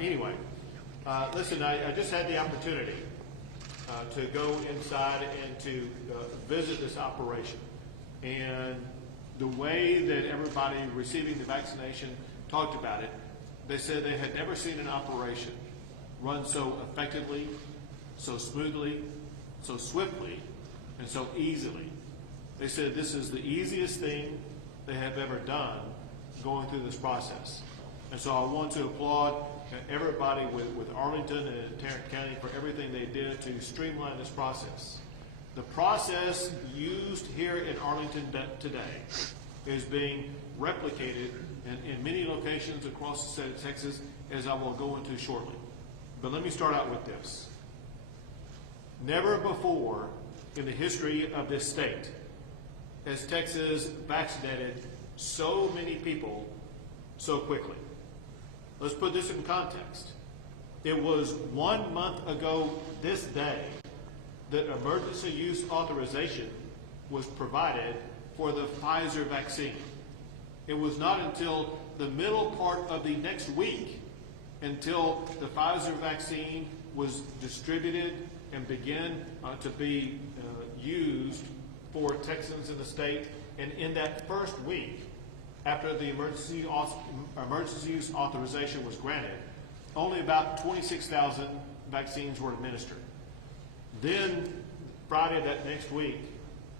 Anyway, listen, I just had the opportunity to go inside and to visit this operation. And the way that everybody receiving the vaccination talked about it, they said they had never seen an operation run so effectively, so smoothly, so swiftly, and so easily. They said this is the easiest thing they have ever done going through this process. And so I want to applaud everybody with Arlington and Tarrant County for everything they did to streamline this process. The process used here in Arlington today is being replicated in many locations across the state of Texas, as I will go into shortly. But let me start out with this. Never before in the history of this state has Texas vaccinated so many people so quickly. Let's put this in context. It was 1 month ago this day that emergency use authorization was provided for the Pfizer vaccine. It was not until the middle part of the next week until the Pfizer vaccine was distributed and began to be used for Texans in the state. And in that first week, after the emergency use authorization was granted, only about 26,000 vaccines were administered. Then Friday that next week,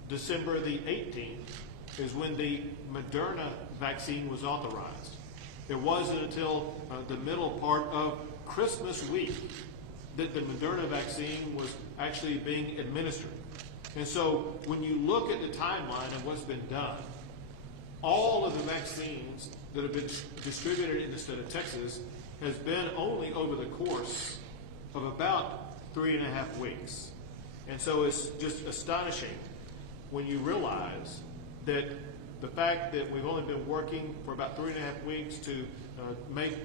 December the 18th, is when the Moderna vaccine was authorized. It wasn't until the middle part of Christmas week that the Moderna vaccine was actually being administered. And so when you look at the timeline of what's been done, all of the vaccines that have been distributed in the state of Texas has been only over the course of about 3.5 weeks. And so it's just astonishing when you realize that the fact that we've only been working for about 3.5 weeks to make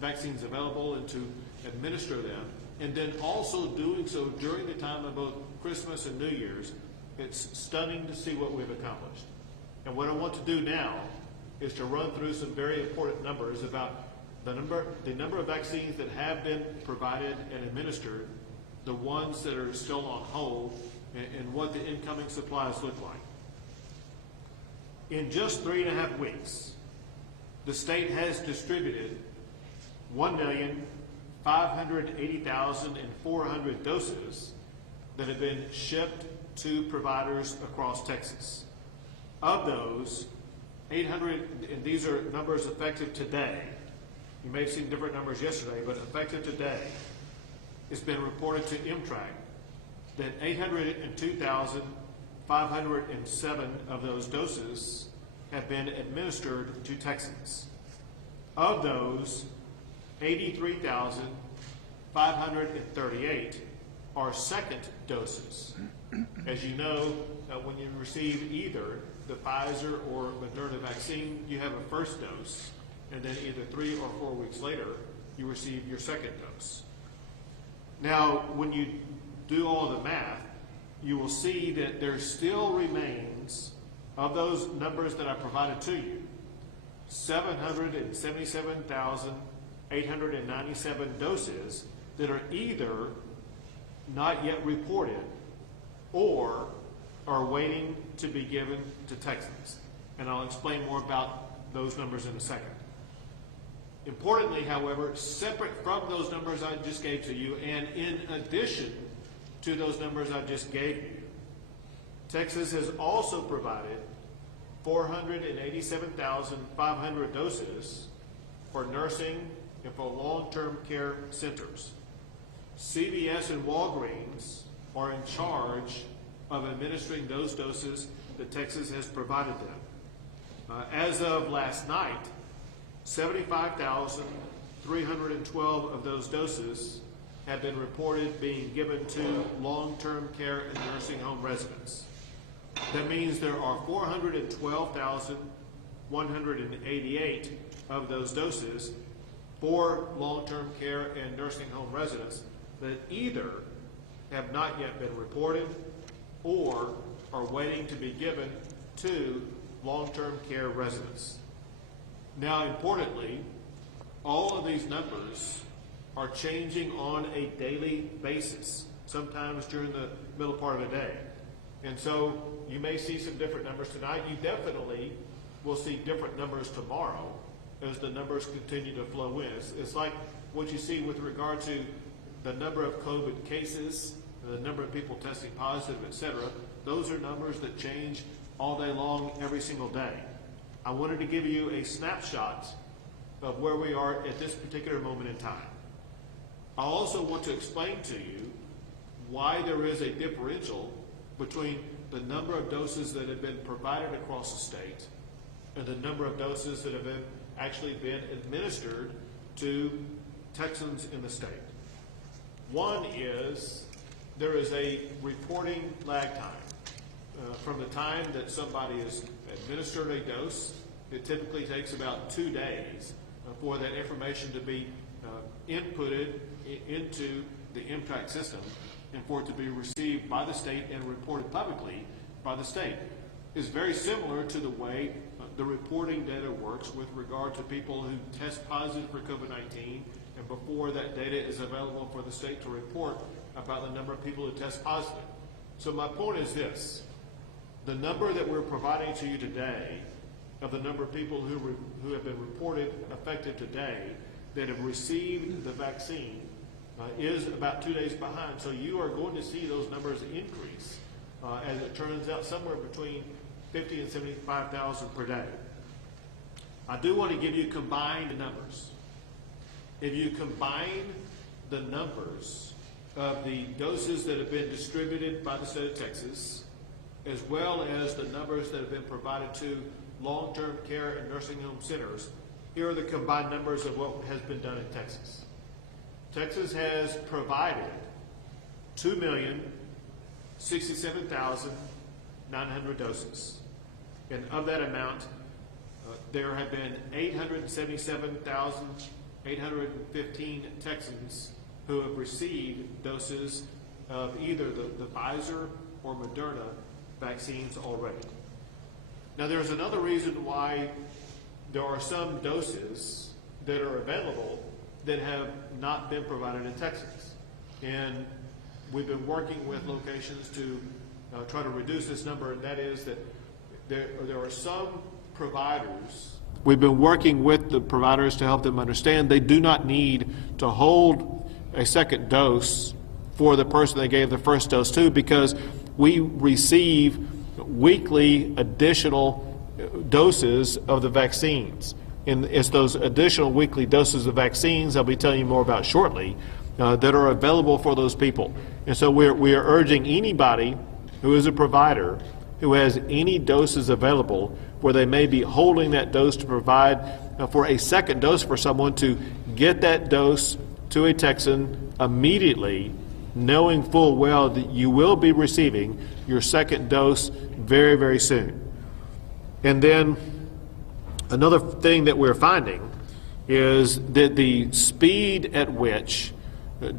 vaccines available and to administer them, and then also doing so during the time of both Christmas and New Year's, it's stunning to see what we've accomplished. And what I want to do now is to run through some very important numbers about the number of vaccines that have been provided and administered, the ones that are still on hold, and what the incoming supplies look like. In just 3.5 weeks, the state has distributed 1,580,400 doses that have been shipped to providers across Texas. Of those, 800, and these are numbers effective today. You may have seen different numbers yesterday, but effective today, it's been reported to MTRAC that 802,507 of those doses have been administered to Texans. Of those, 83,538 are second doses. As you know, when you receive either the Pfizer or Moderna vaccine, you have a first dose, and then either 3 or 4 weeks later, you receive your second dose. Now, when you do all the math, you will see that there still remains, of those numbers that I provided to you, 777,897 doses that are either not yet reported or are waiting to be given to Texans. And I'll explain more about those numbers in a second. Importantly, however, separate from those numbers I just gave to you, and in addition to those numbers I just gave you, Texas has also provided 487,500 doses for nursing and for long-term care centers. CVS and Walgreens are in charge of administering those doses that Texas has provided them. As of last night, 75,312 of those doses have been reported being given to long-term care and nursing home residents. That means there are 412,188 of those doses for long-term care and nursing home residents that either have not yet been reported or are waiting to be given to long-term care residents. Now, importantly, all of these numbers are changing on a daily basis, sometimes during the middle part of the day. And so you may see some different numbers tonight. You definitely will see different numbers tomorrow as the numbers continue to flow in. It's like what you see with regard to the number of COVID cases, the number of people testing positive, etc. Those are numbers that change all day long, every single day. I wanted to give you a snapshot of where we are at this particular moment in time. I also want to explain to you why there is a differential between the number of doses that have been provided across the state and the number of doses that have actually been administered to Texans in the state. One is there is a reporting lag time. From the time that somebody is administered a dose, it typically takes about 2 days for that information to be inputted into the MTRAC system and for it to be received by the state and reported publicly by the state. It's very similar to the way the reporting data works with regard to people who test positive for COVID-19, and before that data is available for the state to report about the number of people who test positive. So my point is this: the number that we're providing to you today of the number of people who have been reported affected today that have received the vaccine is about 2 days behind. So you are going to see those numbers increase as it turns out somewhere between 50 and 75,000 per day. I do want to give you combined numbers. If you combine the numbers of the doses that have been distributed by the state of Texas, as well as the numbers that have been provided to long-term care and nursing home centers, here are the combined numbers of what has been done in Texas. Texas has provided 2,067,900 doses. And of that amount, there have been 877,815 Texans who have received doses of either the Pfizer or Moderna vaccines already. Now, there's another reason why there are some doses that are available that have not been provided in Texas. And we've been working with locations to try to reduce this number, and that is that there are some providers. We've been working with the providers to help them understand they do not need to hold a second dose for the person they gave the first dose to, because we receive weekly additional doses of the vaccines. And it's those additional weekly doses of vaccines I'll be telling you more about shortly that are available for those people. And so we are urging anybody who is a provider who has any doses available where they may be holding that dose to provide for a second dose for someone to get that dose to a Texan immediately, knowing full well that you will be receiving your second dose very, very soon. And then another thing that we're finding is that the speed at which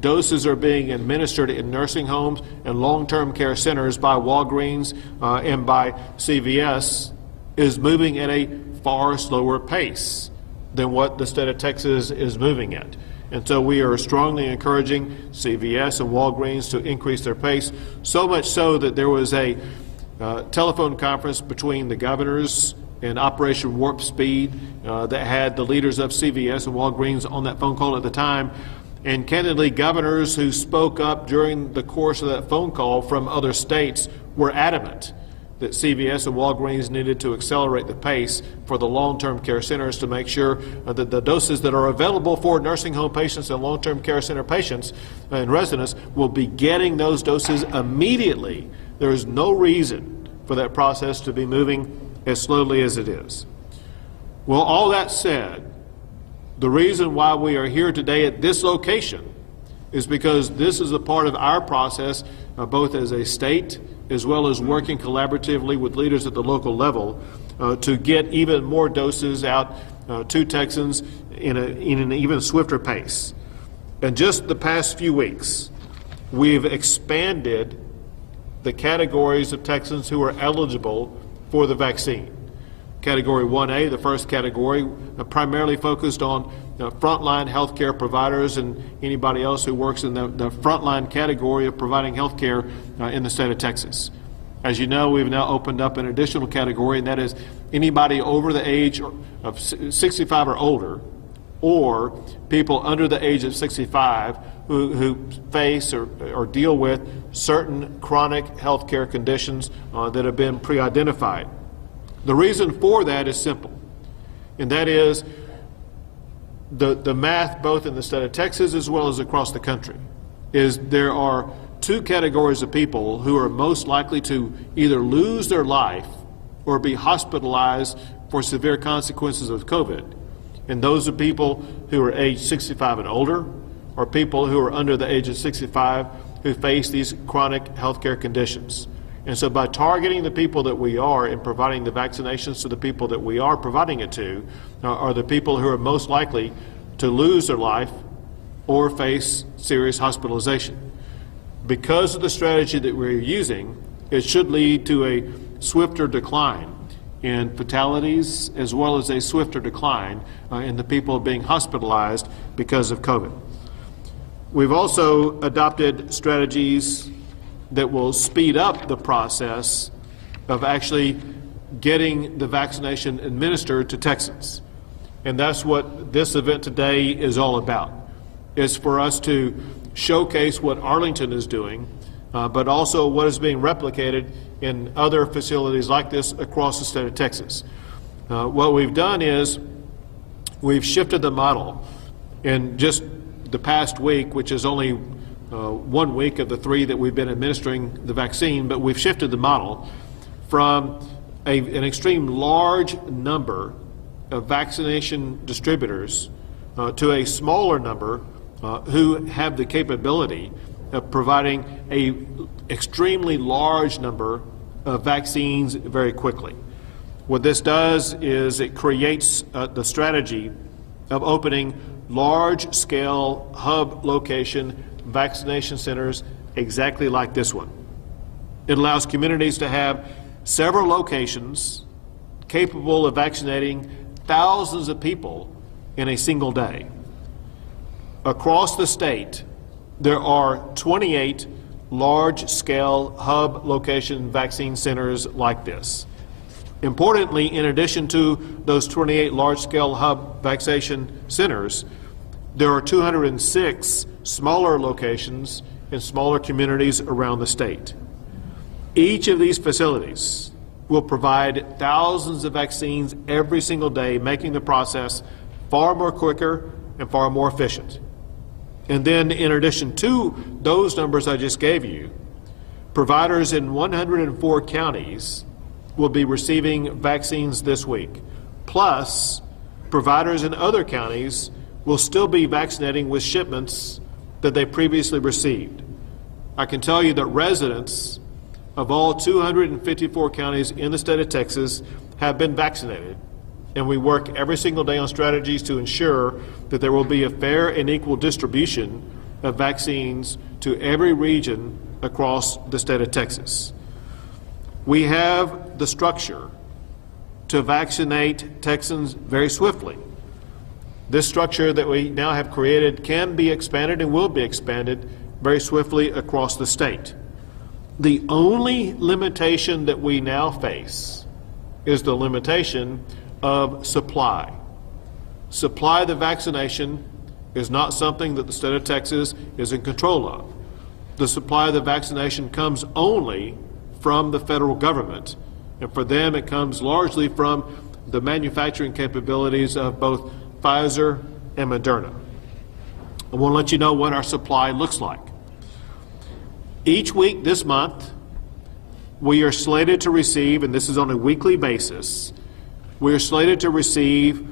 doses are being administered in nursing homes and long-term care centers by Walgreens and by CVS is moving at a far slower pace than what the state of Texas is moving at. And so we are strongly encouraging CVS and Walgreens to increase their pace, so much so that there was a telephone conference between the governors and Operation Warp Speed that had the leaders of CVS and Walgreens on that phone call at the time. And candidly, governors who spoke up during the course of that phone call from other states were adamant that CVS and Walgreens needed to accelerate the pace for the long-term care centers to make sure that the doses that are available for nursing home patients and long-term care center patients and residents will be getting those doses immediately. There is no reason for that process to be moving as slowly as it is. Well, all that said, the reason why we are here today at this location is because this is a part of our process, both as a state as well as working collaboratively with leaders at the local level to get even more doses out to Texans in an even swifter pace. In just the past few weeks, we've expanded the categories of Texans who are eligible for the vaccine. Category 1A, the first category, primarily focused on frontline healthcare providers and anybody else who works in the frontline category of providing healthcare in the state of Texas. As you know, we've now opened up an additional category, and that is anybody over the age of 65 or older, or people under the age of 65 who face or deal with certain chronic healthcare conditions that have been pre-identified. The reason for that is simple, and that is the math both in the state of Texas as well as across the country is there are two categories of people who are most likely to either lose their life or be hospitalized for severe consequences of COVID. And those are people who are age 65 and older, or people who are under the age of 65 who face these chronic healthcare conditions. And so by targeting the people that we are and providing the vaccinations to the people that we are providing it to, are the people who are most likely to lose their life or face serious hospitalization. Because of the strategy that we're using, it should lead to a swifter decline in fatalities as well as a swifter decline in the people being hospitalized because of COVID. We've also adopted strategies that will speed up the process of actually getting the vaccination administered to Texans. And that's what this event today is all about, is for us to showcase what Arlington is doing, but also what is being replicated in other facilities like this across the state of Texas. What we've done is we've shifted the model in just the past week, which is only 1 week of the 3 that we've been administering the vaccine, but we've shifted the model from an extreme large number of vaccination distributors to a smaller number who have the capability of providing a extremely large number of vaccines very quickly. What this does is it creates the strategy of opening large-scale hub location vaccination centers exactly like this one. It allows communities to have several locations capable of vaccinating thousands of people in a single day. Across the state, there are 28 large-scale hub location vaccine centers like this. Importantly, in addition to those 28 large-scale hub vaccination centers, there are 206 smaller locations in smaller communities around the state. Each of these facilities will provide thousands of vaccines every single day, making the process far more quicker and far more efficient. And then in addition to those numbers I just gave you, providers in 104 counties will be receiving vaccines this week. Plus, providers in other counties will still be vaccinating with shipments that they previously received. I can tell you that residents of all 254 counties in the state of Texas have been vaccinated, and we work every single day on strategies to ensure that there will be a fair and equal distribution of vaccines to every region across the state of Texas. We have the structure to vaccinate Texans very swiftly. This structure that we now have created can be expanded and will be expanded very swiftly across the state. The only limitation that we now face is the limitation of supply. Supply of the vaccination is not something that the state of Texas is in control of. The supply of the vaccination comes only from the federal government, and for them it comes largely from the manufacturing capabilities of both Pfizer and Moderna. I want to let you know what our supply looks like. Each week this month, we are slated to receive, and this is on a weekly basis, we are slated to receive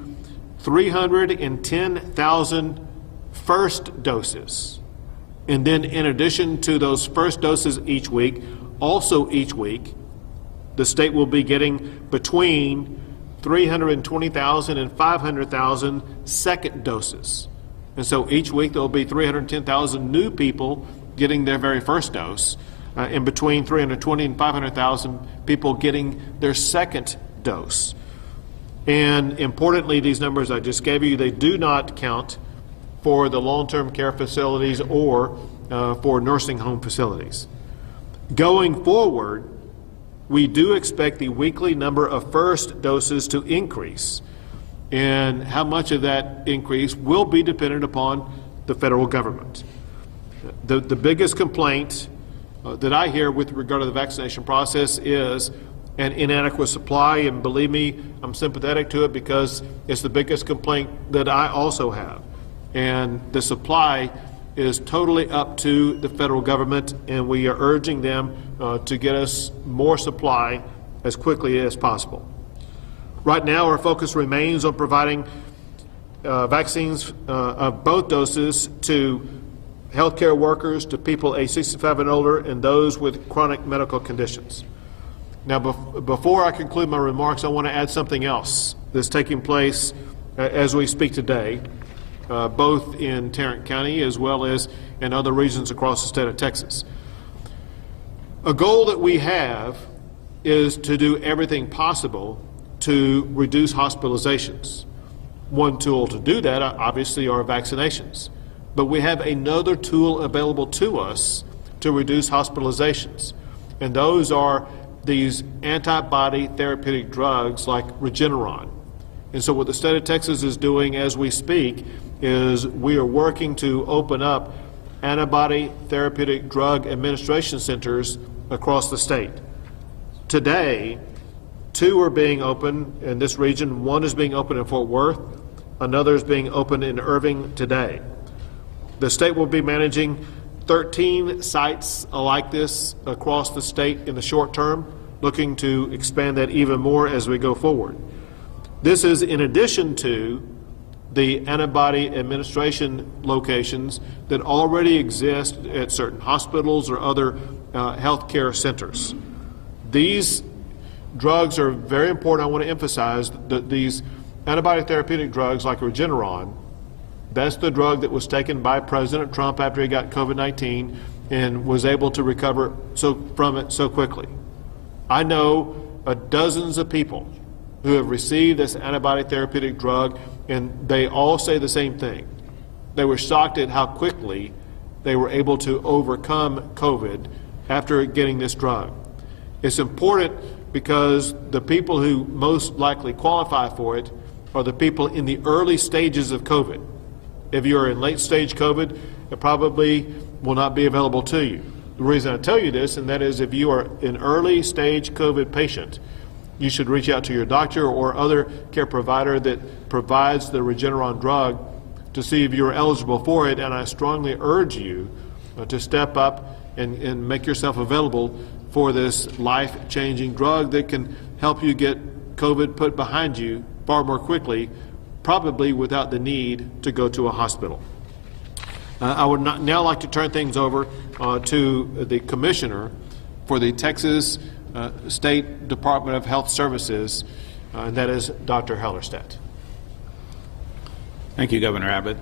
310,000 first doses. And then in addition to those first doses each week, also each week, the state will be getting between 320,000 and 500,000 second doses. And so each week there will be 310,000 new people getting their very first dose, and between 320 and 500,000 people getting their second dose. And importantly, these numbers I just gave you, they do not count for the long-term care facilities or for nursing home facilities. Going forward, we do expect the weekly number of first doses to increase, and how much of that increase will be dependent upon the federal government. The biggest complaint that I hear with regard to the vaccination process is an inadequate supply, and believe me, I'm sympathetic to it because it's the biggest complaint that I also have. And the supply is totally up to the federal government, and we are urging them to get us more supply as quickly as possible. Right now, our focus remains on providing vaccines of both doses to healthcare workers, to people age 65 and older, and those with chronic medical conditions. Now, before I conclude my remarks, I want to add something else that's taking place as we speak today, both in Tarrant County as well as in other regions across the state of Texas. A goal that we have is to do everything possible to reduce hospitalizations. One tool to do that, obviously, are vaccinations. But we have another tool available to us to reduce hospitalizations, and those are these antibody therapeutic drugs like Regeneron. And so what the state of Texas is doing as we speak is we are working to open up antibody therapeutic drug administration centers across the state. Today, 2 are being opened in this region. 1 is being opened in Fort Worth. Another is being opened in Irving today. The state will be managing 13 sites like this across the state in the short term, looking to expand that even more as we go forward. This is in addition to the antibody administration locations that already exist at certain hospitals or other healthcare centers. These drugs are very important. I want to emphasize that these antibody therapeutic drugs like Regeneron, that's the drug that was taken by President Trump after he got COVID-19 and was able to recover from it so quickly. I know dozens of people who have received this antibody therapeutic drug, and they all say the same thing. They were shocked at how quickly they were able to overcome COVID after getting this drug. It's important because the people who most likely qualify for it are the people in the early stages of COVID. If you're in late stage COVID, it probably will not be available to you. The reason I tell you this, and that is if you are an early stage COVID patient, you should reach out to your doctor or other care provider that provides the Regeneron drug to see if you're eligible for it, and I strongly urge you to step up and make yourself available for this life-changing drug that can help you get COVID put behind you far more quickly, probably without the need to go to a hospital. I would now like to turn things over to the Commissioner for the Texas State Department of Health Services, and that is Dr. Hellerstedt. Thank you, Governor Abbott.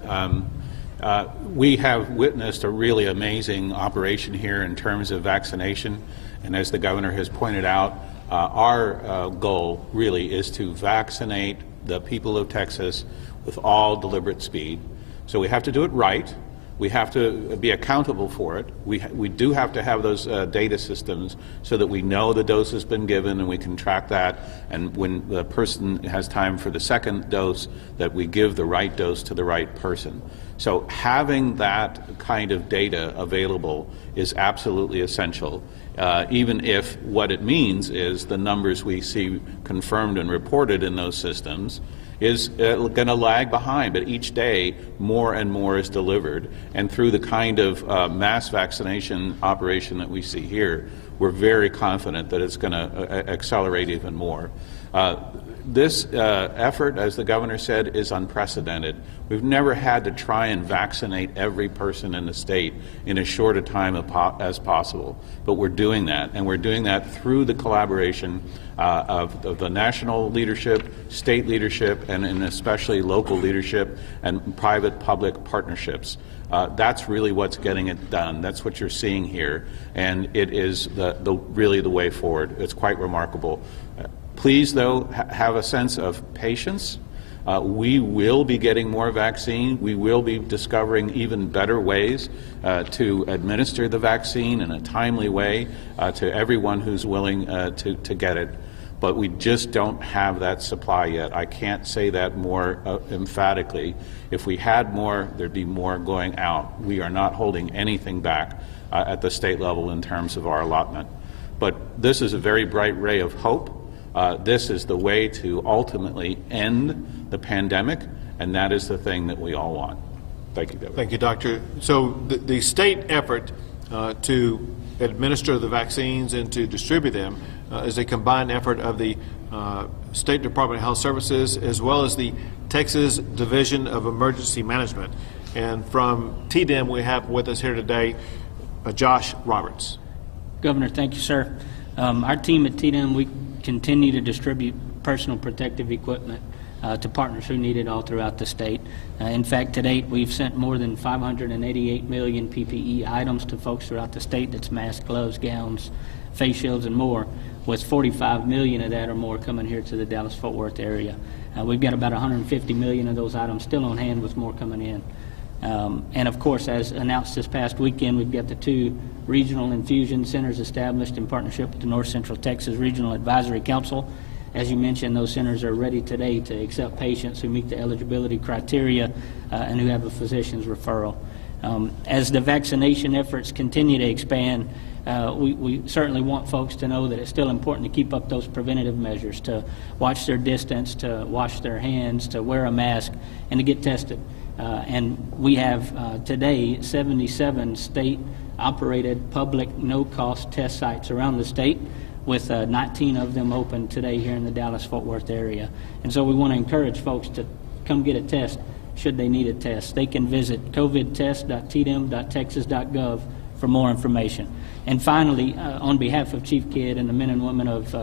We have witnessed a really amazing operation here in terms of vaccination, and as the Governor has pointed out, our goal really is to vaccinate the people of Texas with all deliberate speed. So we have to do it right. We have to be accountable for it. We do have to have those data systems so that we know the dose has been given and we can track that, and when the person has time for the second dose, that we give the right dose to the right person. So having that kind of data available is absolutely essential, even if what it means is the numbers we see confirmed and reported in those systems is going to lag behind, but each day more and more is delivered. And through the kind of mass vaccination operation that we see here, we're very confident that it's going to accelerate even more. This effort, as the Governor said, is unprecedented. We've never had to try and vaccinate every person in the state in as short a time as possible, but we're doing that, and we're doing that through the collaboration of the national leadership, state leadership, and especially local leadership and private-public partnerships. That's really what's getting it done. That's what you're seeing here, and it is really the way forward. It's quite remarkable. Please, though, have a sense of patience. We will be getting more vaccine. We will be discovering even better ways to administer the vaccine in a timely way to everyone who's willing to get it. But we just don't have that supply yet. I can't say that more emphatically. If we had more, there'd be more going out. We are not holding anything back at the state level in terms of our allotment. But this is a very bright ray of hope. This is the way to ultimately end the pandemic, and that is the thing that we all want. Thank you, Governor. Thank you, Doctor. So the state effort to administer the vaccines and to distribute them is a combined effort of the State Department of Health Services as well as the Texas Division of Emergency Management. And from TDEM, we have with us here today Josh Roberts. Governor, thank you, sir. Our team at TDEM, we continue to distribute personal protective equipment to partners who need it all throughout the state. In fact, to date, we've sent more than 588 million PPE items to folks throughout the state. That's masks, gloves, gowns, face shields, and more, with 45 million of that or more coming here to the Dallas-Fort Worth area. We've got about 150 million of those items still on hand, with more coming in. And of course, as announced this past weekend, we've got the 2 regional infusion centers established in partnership with the North Central Texas Regional Advisory Council. As you mentioned, those centers are ready today to accept patients who meet the eligibility criteria and who have a physician's referral. As the vaccination efforts continue to expand, we certainly want folks to know that it's still important to keep up those preventative measures, to watch their distance, to wash their hands, to wear a mask, and to get tested. And we have today 77 state-operated public no-cost test sites around the state, with 19 of them open today here in the Dallas-Fort Worth area. And so we want to encourage folks to come get a test should they need a test. They can visit covidtest.tdem.texas.gov for more information. And finally, on behalf of Chief Kidd and the men and women of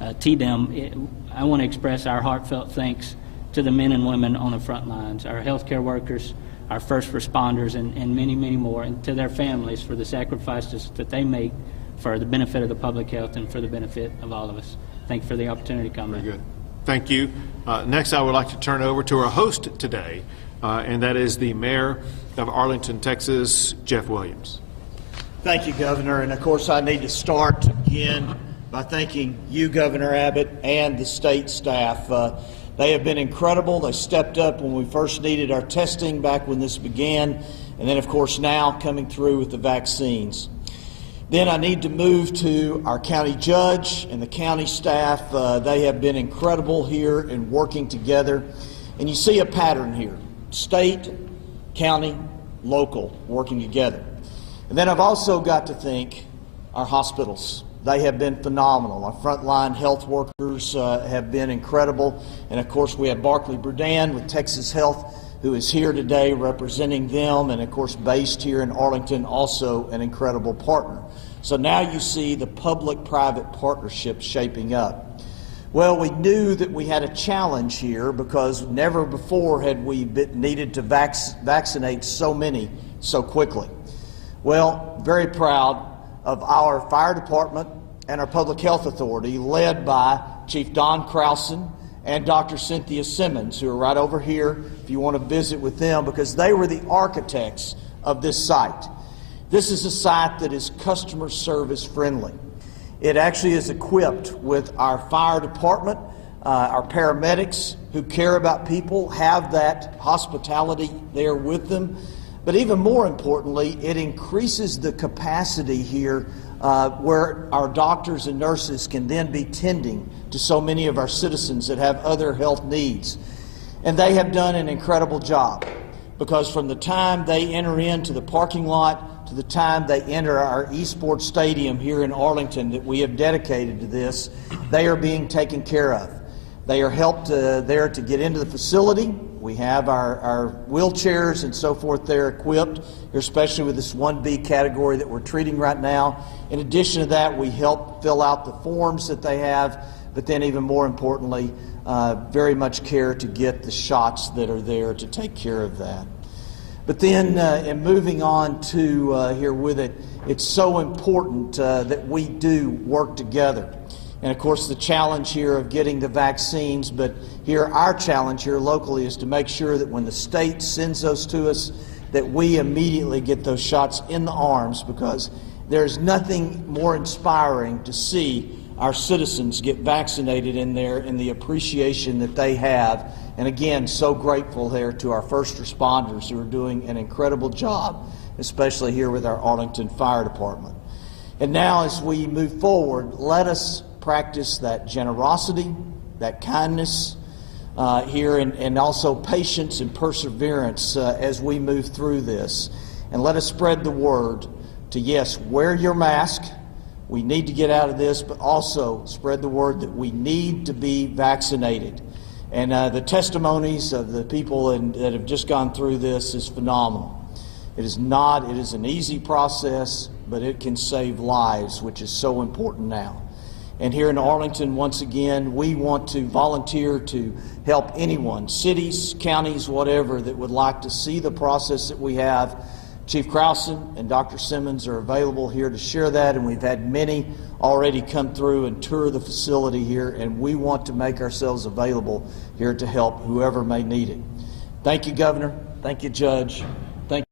TDEM, I want to express our heartfelt thanks to the men and women on the front lines, our healthcare workers, our first responders, and many, many more, and to their families for the sacrifices that they make for the benefit of the public health and for the benefit of all of us. Thank you for the opportunity to come in. Very good. Thank you. Next, I would like to turn over to our host today, and that is the Mayor of Arlington, Texas, Jeff Williams. Thank you, Governor. And of course, I need to start again by thanking you, Governor Abbott, and the state staff. They have been incredible. They stepped up when we first needed our testing back when this began, and then, of course, now coming through with the vaccines. Then I need to move to our county judge and the county staff. They have been incredible here in working together. And you see a pattern here: state, county, local, working together. And then I've also got to thank our hospitals. They have been phenomenal. Our frontline health workers have been incredible. And of course, we have Barclay Burdan with Texas Health, who is here today representing them, and of course based here in Arlington, also an incredible partner. So now you see the public-private partnership shaping up. Well, we knew that we had a challenge here because never before had we needed to vaccinate so many so quickly. Well, very proud of our fire department and our public health authority, led by Chief Don Krausen and Dr. Cynthia Simmons, who are right over here if you want to visit with them, because they were the architects of this site. This is a site that is customer service friendly. It actually is equipped with our fire department, our paramedics who care about people, have that hospitality there with them. But even more importantly, it increases the capacity here where our doctors and nurses can then be tending to so many of our citizens that have other health needs. And they have done an incredible job, because from the time they enter into the parking lot to the time they enter our esports stadium here in Arlington that we have dedicated to this, they are being taken care of. They are helped there to get into the facility. We have our wheelchairs and so forth there equipped, especially with this 1B category that we're treating right now. In addition to that, we help fill out the forms that they have, but then even more importantly, very much care to get the shots that are there to take care of that. But then, in moving on to here with it, it's so important that we do work together. and of course the challenge here of getting the vaccines, but here our challenge here locally is to make sure that when the state sends those to us, that we immediately get those shots in the arms, because there's nothing more inspiring to see our citizens get vaccinated in there and the appreciation that they have. And again, so grateful there to our first responders who are doing an incredible job, especially here with our Arlington Fire Department. And now as we move forward, let us practice that generosity, that kindness here, and also patience and perseverance as we move through this. And let us spread the word to, yes, wear your mask. We need to get out of this, but also spread the word that we need to be vaccinated. And the testimonies of the people that have just gone through this is phenomenal. It is an easy process, but it can save lives, which is so important now. And here in Arlington, once again, we want to volunteer to help anyone, cities, counties, whatever, that would like to see the process that we have. Chief Crowson and Dr. Simmons are available here to share that, and we've had many already come through and tour the facility here, and we want to make ourselves available here to help whoever may need it. Thank you, Governor. Thank you, Judge. Thank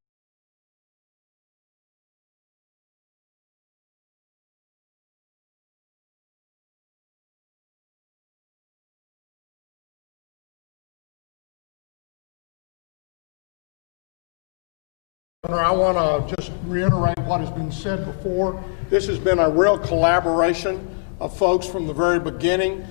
Governor, I want to just reiterate what has been said before. This has been a real collaboration of folks from the very beginning.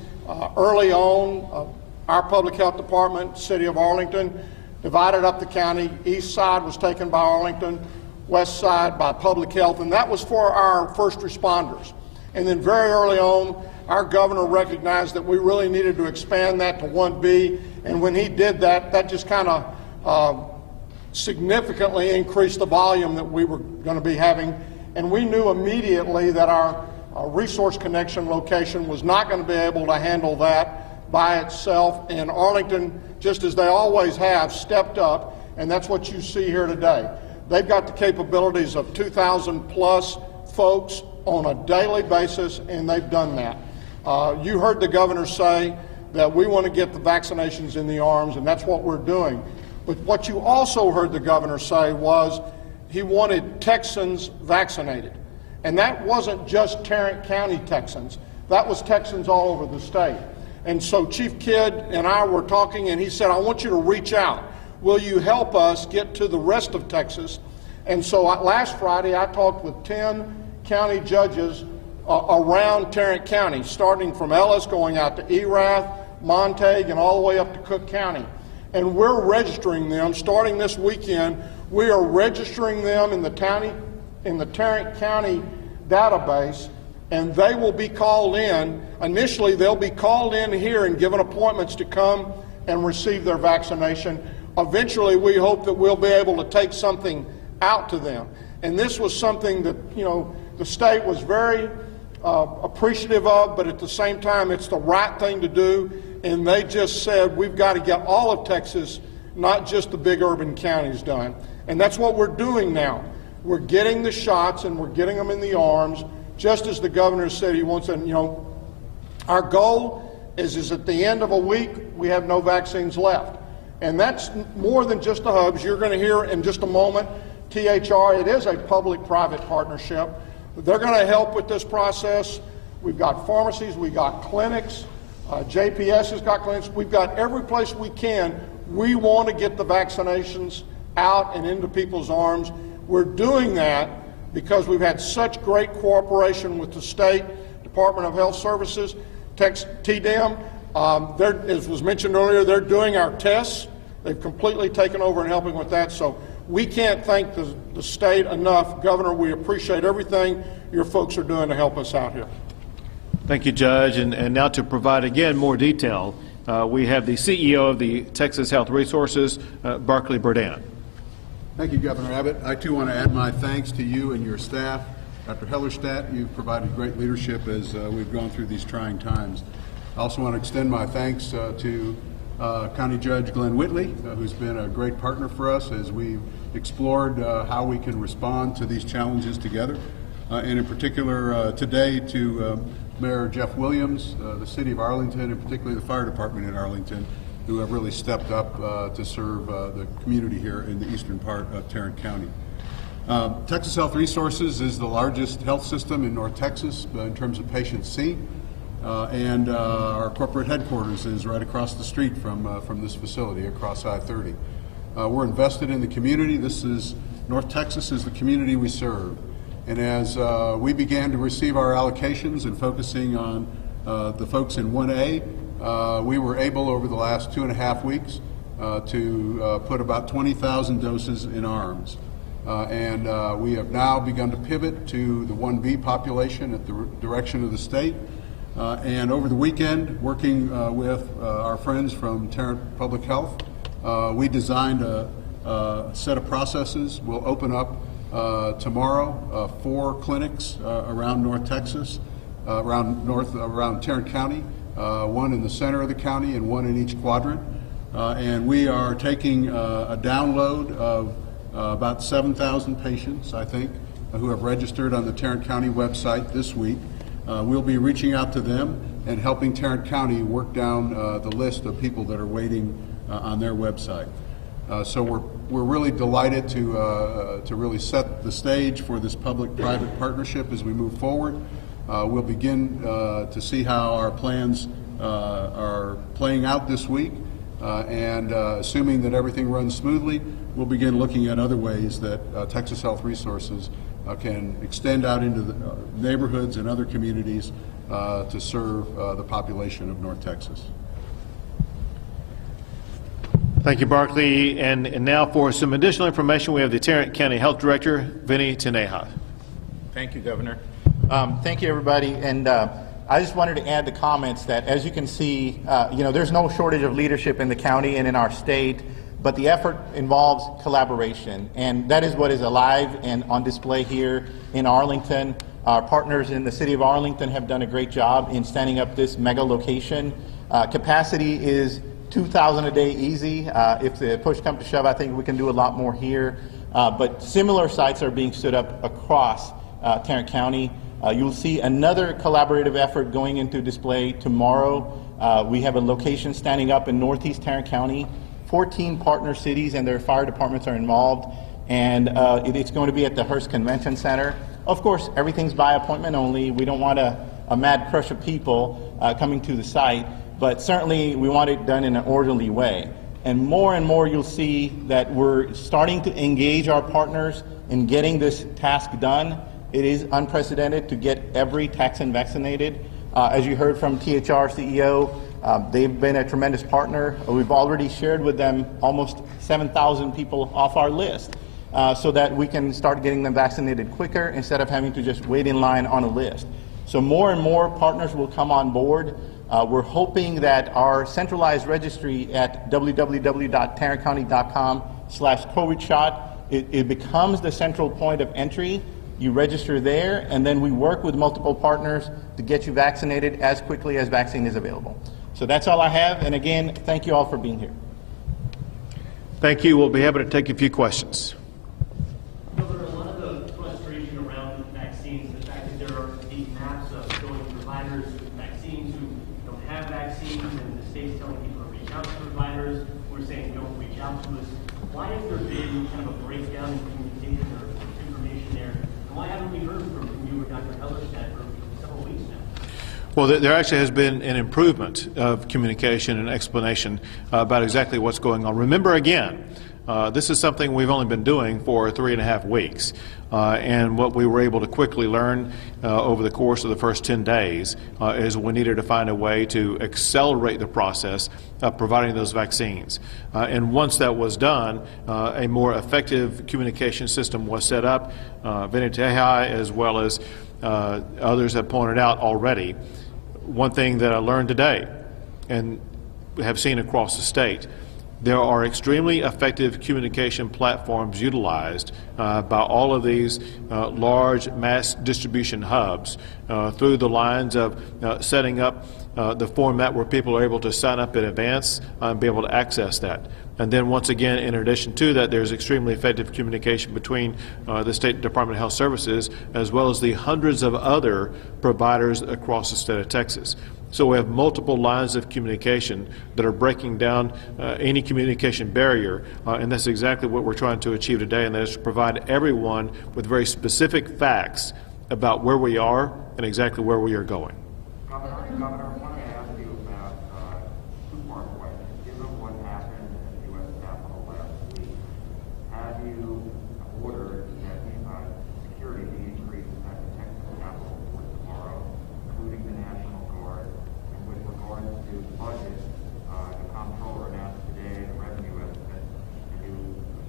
Early on, our public health department, City of Arlington, divided up the county. East side was taken by Arlington, west side by public health, and that was for our first responders. And then very early on, our governor recognized that we really needed to expand that to 1B, and when he did that, that just kind of significantly increased the volume that we were going to be having, and we knew immediately that our resource connection location was not going to be able to handle that by itself, and Arlington, just as they always have, stepped up, and that's what you see here today. They've got the capabilities of 2,000 plus folks on a daily basis, and they've done that. You heard the governor say that we want to get the vaccinations in the arms, and that's what we're doing. But what you also heard the governor say was he wanted Texans vaccinated. And that wasn't just Tarrant County Texans. That was Texans all over the state. And so Chief Kidd and I were talking, and he said, I want you to reach out. Will you help us get to the rest of Texas? And so last Friday, I talked with 10 county judges around Tarrant County, starting from Ellis, going out to Erath, Montague, and all the way up to Cook County. And we're registering them starting this weekend. We are registering them in the Tarrant County database, and they will be called in. Initially, they'll be called in here and given appointments to come and receive their vaccination. Eventually, we hope that we'll be able to take something out to them. And this was something that, you know, the state was very appreciative of, but at the same time, it's the right thing to do. And they just said, we've got to get all of Texas, not just the big urban counties, done. And that's what we're doing now. We're getting the shots and we're getting them in the arms, just as the governor said he wants them. You know, our goal is at the end of a week, we have no vaccines left. And that's more than just the hubs. You're going to hear in just a moment, THR, it is a public-private partnership. They're going to help with this process. We've got pharmacies, we've got clinics, JPS has got clinics. We've got every place we can. We want to get the vaccinations out and into people's arms. We're doing that because we've had such great cooperation with the State Department of Health Services, TDM. As was mentioned earlier, they're doing our tests. They've completely taken over and helping with that. So we can't thank the state enough. Governor, we appreciate everything your folks are doing to help us out here. Thank you, Judge. And now to provide, again, more detail, we have the CEO of the Texas Health Resources, Barclay Burdan. Thank you, Governor Abbott. I, too, want to add my thanks to you and your staff. Dr. Hellerstadt, you've provided great leadership as we've gone through these trying times. I also want to extend my thanks to County Judge Glenn Whitley, who's been a great partner for us as we've explored how we can respond to these challenges together. And in particular today to Mayor Jeff Williams, the City of Arlington, and particularly the Fire Department in Arlington, who have really stepped up to serve the community here in the eastern part of Tarrant County. Texas Health Resources is the largest health system in North Texas in terms of patients seen, and our corporate headquarters is right across the street from this facility, across I-30. We're invested in the community. North Texas is the community we serve. And as we began to receive our allocations and focusing on the folks in 1A, we were able over the last 2.5 weeks to put about 20,000 doses in arms. And we have now begun to pivot to the 1B population at the direction of the state. And over the weekend, working with our friends from Tarrant Public Health, we designed a set of processes. We'll open up tomorrow 4 clinics around North Texas, around Tarrant County, 1 in the center of the county and 1 in each quadrant. And we are taking a download of about 7,000 patients, I think, who have registered on the Tarrant County website this week. We'll be reaching out to them and helping Tarrant County work down the list of people that are waiting on their website. So we're really delighted to really set the stage for this public-private partnership as we move forward. We'll begin to see how our plans are playing out this week, and assuming that everything runs smoothly, we'll begin looking at other ways that Texas Health Resources can extend out into the neighborhoods and other communities to serve the population of North Texas. Thank you, Barkley. And now for some additional information, we have the Tarrant County Health Director, Vinny Teneja. Thank you, Governor. Thank you, everybody. And I just wanted to add the comments that, as you can see, there's no shortage of leadership in the county and in our state, but the effort involves collaboration. And that is what is alive and on display here in Arlington. Our partners in the city of Arlington have done a great job in standing up this mega location. Capacity is 2,000 a day easy. If the push comes to shove, I think we can do a lot more here. But similar sites are being stood up across Tarrant County. You'll see another collaborative effort going into display tomorrow. We have a location standing up in northeast Tarrant County. 14 partner cities and their fire departments are involved, and it's going to be at the Hearst Convention Center. Of course, everything's by appointment only. We don't want a mad crush of people coming to the site, but certainly we want it done in an orderly way. And more you'll see that we're starting to engage our partners in getting this task done. It is unprecedented to get every Texan vaccinated. As you heard from THR CEO, they've been a tremendous partner. We've already shared with them almost 7,000 people off our list so that we can start getting them vaccinated quicker instead of having to just wait in line on a list. So more and more partners will come on board. We're hoping that our centralized registry at www.tarrantcounty.com/COVID-shot, it becomes the central point of entry. You register there, and then we work with multiple partners to get you vaccinated as quickly as vaccine is available. So that's all I have, and again, thank you all for being here. Thank you. We'll be happy to take a few questions. Governor, a lot of the frustration around vaccines, the fact that there are these maps of showing providers vaccines who don't have vaccines, and the state's telling people to reach out to providers. We're saying don't reach out to us. Why has there been kind of a breakdown in communication or information there? And why haven't we heard from you or Dr. Hellerstedt for several weeks now? Well, there actually has been an improvement of communication and explanation about exactly what's going on. Remember again, this is something we've only been doing for 3.5 weeks. And what we were able to quickly learn over the course of the first 10 days is we needed to find a way to accelerate the process of providing those vaccines. And once that was done, a more effective communication system was set up. Vinny Teneja, as well as others have pointed out already. One thing that I learned today and have seen across the state, there are extremely effective communication platforms utilized by all of these large mass distribution hubs through the lines of setting up the format where people are able to sign up in advance and be able to access that. And then once again, in addition to that, there's extremely effective communication between the State Department of Health Services as well as the hundreds of other providers across the state of Texas. So we have multiple lines of communication that are breaking down any communication barrier, and that's exactly what we're trying to achieve today, and that is to provide everyone with very specific facts about where we are and exactly where we are going. Governor, I want to ask you about two-part question. Given what happened at the U.S. Capitol last week, have you ordered that security be increased at the Texas Capitol for tomorrow, including the National Guard? And with regards to the budget, the comptroller announced today the revenue estimate. Have you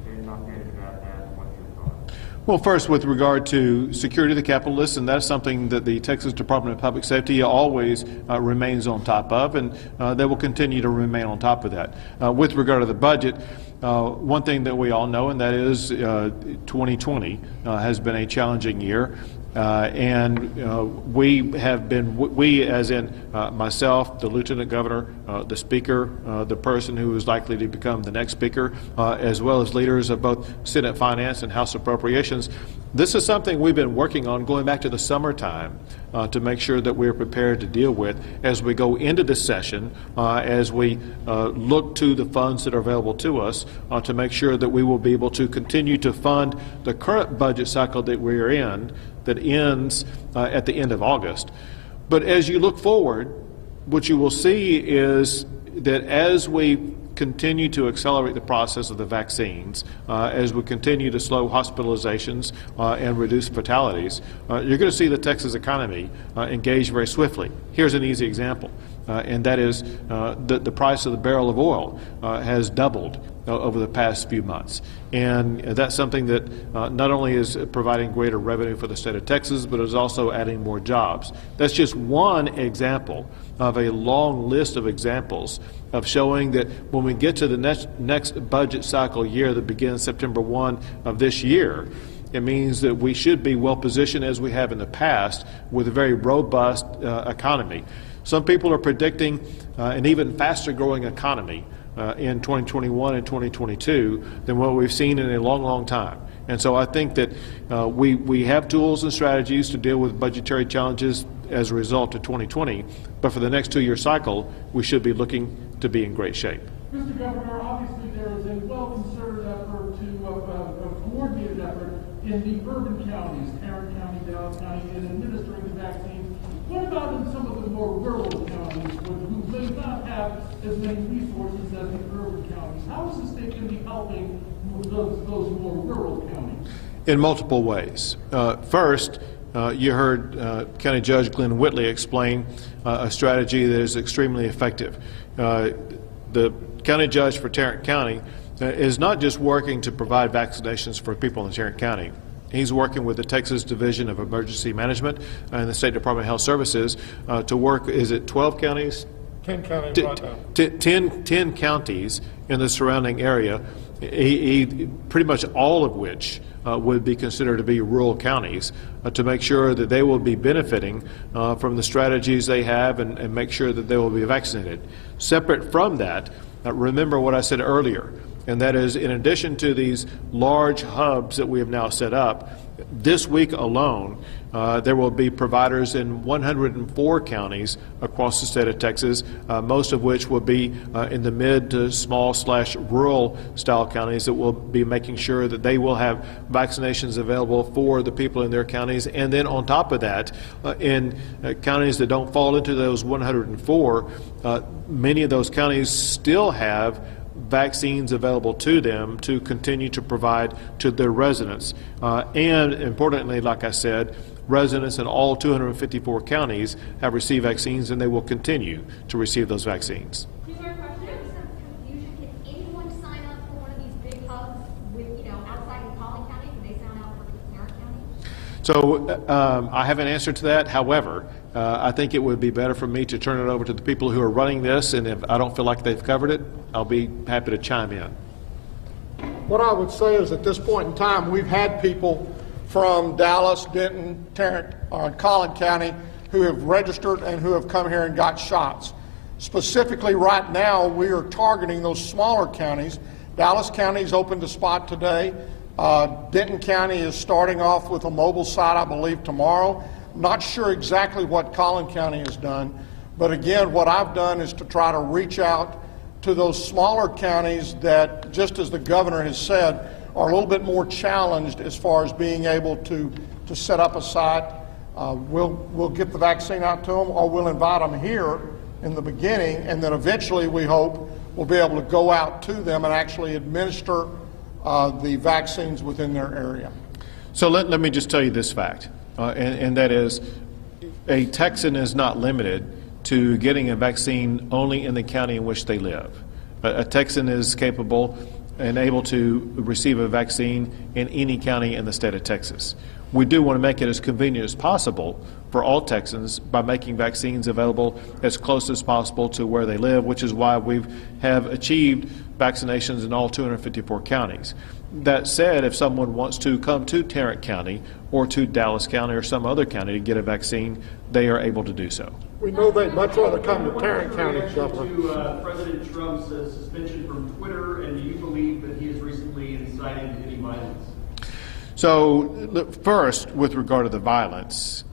been updated about that, and what's your thoughts? Well, first, with regard to security of the Capitol, listen, that's something that the Texas Department of Public Safety always remains on top of, and they will continue to remain on top of that. With regard to the budget, one thing that we all know, and that is 2020 has been a challenging year. We have been, we as in myself, the Lieutenant Governor, the Speaker, the person who is likely to become the next Speaker, as well as leaders of both Senate Finance and House Appropriations. This is something we've been working on going back to the summertime to make sure that we're prepared to deal with as we go into this session, as we look to the funds that are available to us to make sure that we will be able to continue to fund the current budget cycle that we are in, that ends at the end of August. But as you look forward, what you will see is that as we continue to accelerate the process of the vaccines, as we continue to slow hospitalizations and reduce fatalities, you're going to see the Texas economy engage very swiftly. Here's an easy example, and that is the price of the barrel of oil has doubled over the past few months. And that's something that not only is providing greater revenue for the state of Texas, but is also adding more jobs. That's just one example of a long list of examples of showing that when we get to the next budget cycle year that begins September 1 of this year, it means that we should be well positioned, as we have in the past, with a very robust economy. Some people are predicting an even faster growing economy in 2021 and 2022 than what we've seen in a long, long time. And so I think that we have tools and strategies to deal with budgetary challenges as a result of 2020, but for the next 2-year cycle, we should be looking to be in great shape. Mr. Governor, obviously there is a well-concerted effort a coordinated effort in the urban counties, Tarrant County, Dallas County, in administering the vaccines. What about in some of the more rural counties who may not have as many resources as the urban counties? How is the state going to be helping those more rural counties? In multiple ways. First, you heard County Judge Glenn Whitley explain a strategy that is extremely effective. The county judge for Tarrant County is not just working to provide vaccinations for people in Tarrant County. He's working with the Texas Division of Emergency Management and the State Department of Health Services to work, is it 12 counties? 10 counties right now. 10 counties in the surrounding area, pretty much all of which would be considered to be rural counties, to make sure that they will be benefiting from the strategies they have and make sure that they will be vaccinated. Separate from that, remember what I said earlier, and that is, in addition to these large hubs that we have now set up, this week alone, there will be providers in 104 counties across the state of Texas, most of which will be in the mid to small/rural style counties that will be making sure that they will have vaccinations available for the people in their counties. And then on top of that, in counties that don't fall into those 104, many of those counties still have vaccines available to them to continue to provide to their residents. And importantly, like I said, residents in all 254 counties have received vaccines, and they will continue to receive those vaccines. Is there some confusion? Can anyone sign up for one of these big hubs with, outside of Collin County? Can they sign up for Tarrant County? So I have an answer to that. However, I think it would be better for me to turn it over to the people who are running this, and if I don't feel like they've covered it, I'll be happy to chime in. What I would say is at this point in time, we've had people from Dallas, Denton, Tarrant, or Collin County who have registered and who have come here and got shots. Specifically right now, we are targeting those smaller counties Dallas County's opened a spot today. Denton County is starting off with a mobile site, I believe, tomorrow. Not sure exactly what Collin County has done, but again, what I've done is to try to reach out to those smaller counties that, just as the governor has said, are a little bit more challenged as far as being able to set up a site. We'll get the vaccine out to them, or we'll invite them here in the beginning, and then eventually we hope we'll be able to go out to them and actually administer the vaccines within their area. So let me just tell you this fact, and that is a Texan is not limited to getting a vaccine only in the county in which they live. A Texan is capable and able to receive a vaccine in any county in the state of Texas. We do want to make it as convenient as possible for all Texans by making vaccines available as close as possible to where they live, which is why we have achieved vaccinations in all 254 counties. That said, if someone wants to come to Tarrant County or to Dallas County or some other county to get a vaccine, they are able to do so. We know they'd much rather come to Tarrant County, Governor. To President Trump's suspension from Twitter, and do you believe that he has recently incited any violence? So first, with regard to the violence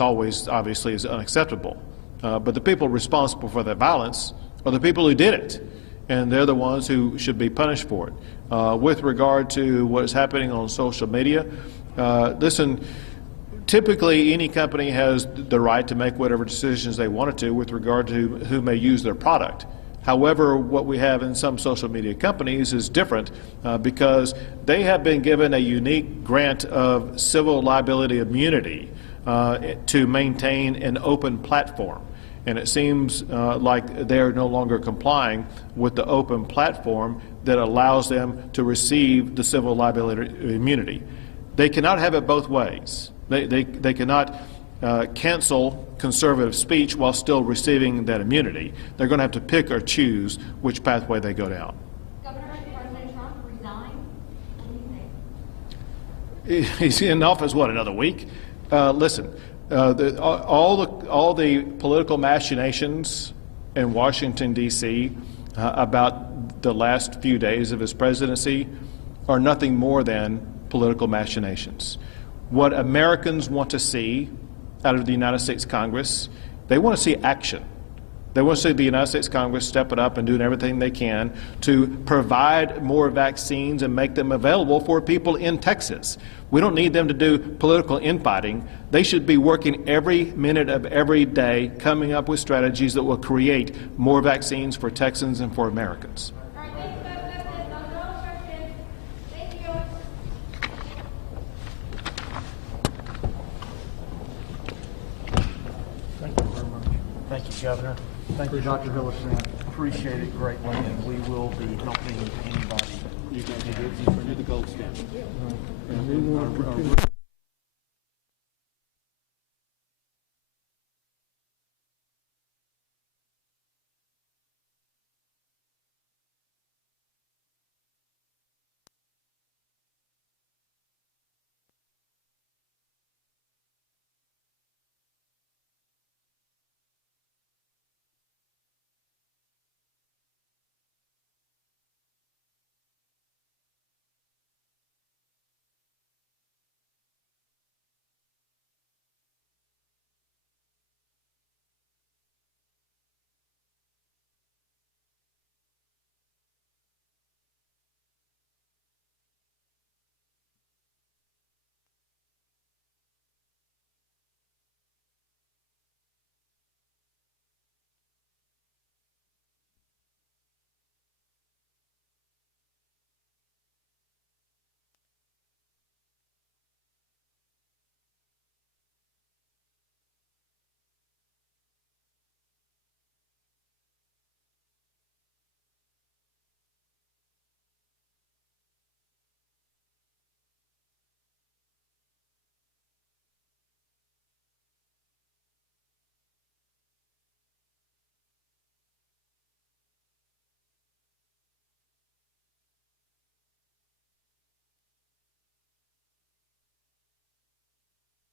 always obviously is unacceptable. But the people responsible for that violence are the people who did it, and they're the ones who should be punished for it. With regard to what is happening on social media, listen, typically any company has the right to make whatever decisions they wanted to with regard to who may use their product. However, what we have in some social media companies is different because they have been given a unique grant of civil liability immunity to maintain an open platform. And it seems like they're no longer complying with the open platform that allows them to receive the civil liability immunity. They cannot have it both ways. They cannot cancel conservative speech while still receiving that immunity. They're going to have to pick or choose which pathway they go down. Governor, President Trump resigned. What do you think? He's in office, what, another week? Listen, all the political machinations in Washington, D.C. About the last few days of his presidency are nothing more than political machinations. What Americans want to see out of the United States Congress, they want to see action. They want to see the United States Congress stepping up and doing everything they can to provide more vaccines and make them available for people in Texas. We don't need them to do political infighting. They should be working every minute of every day, coming up with strategies that will create more vaccines for Texans and for Americans. All right, thank you, President. Those are all questions. Thank you. Thank you very much. Thank you, Governor. Thank you, Dr. Hillerson. Appreciate it greatly, and we will be helping anybody. You're the gold standard.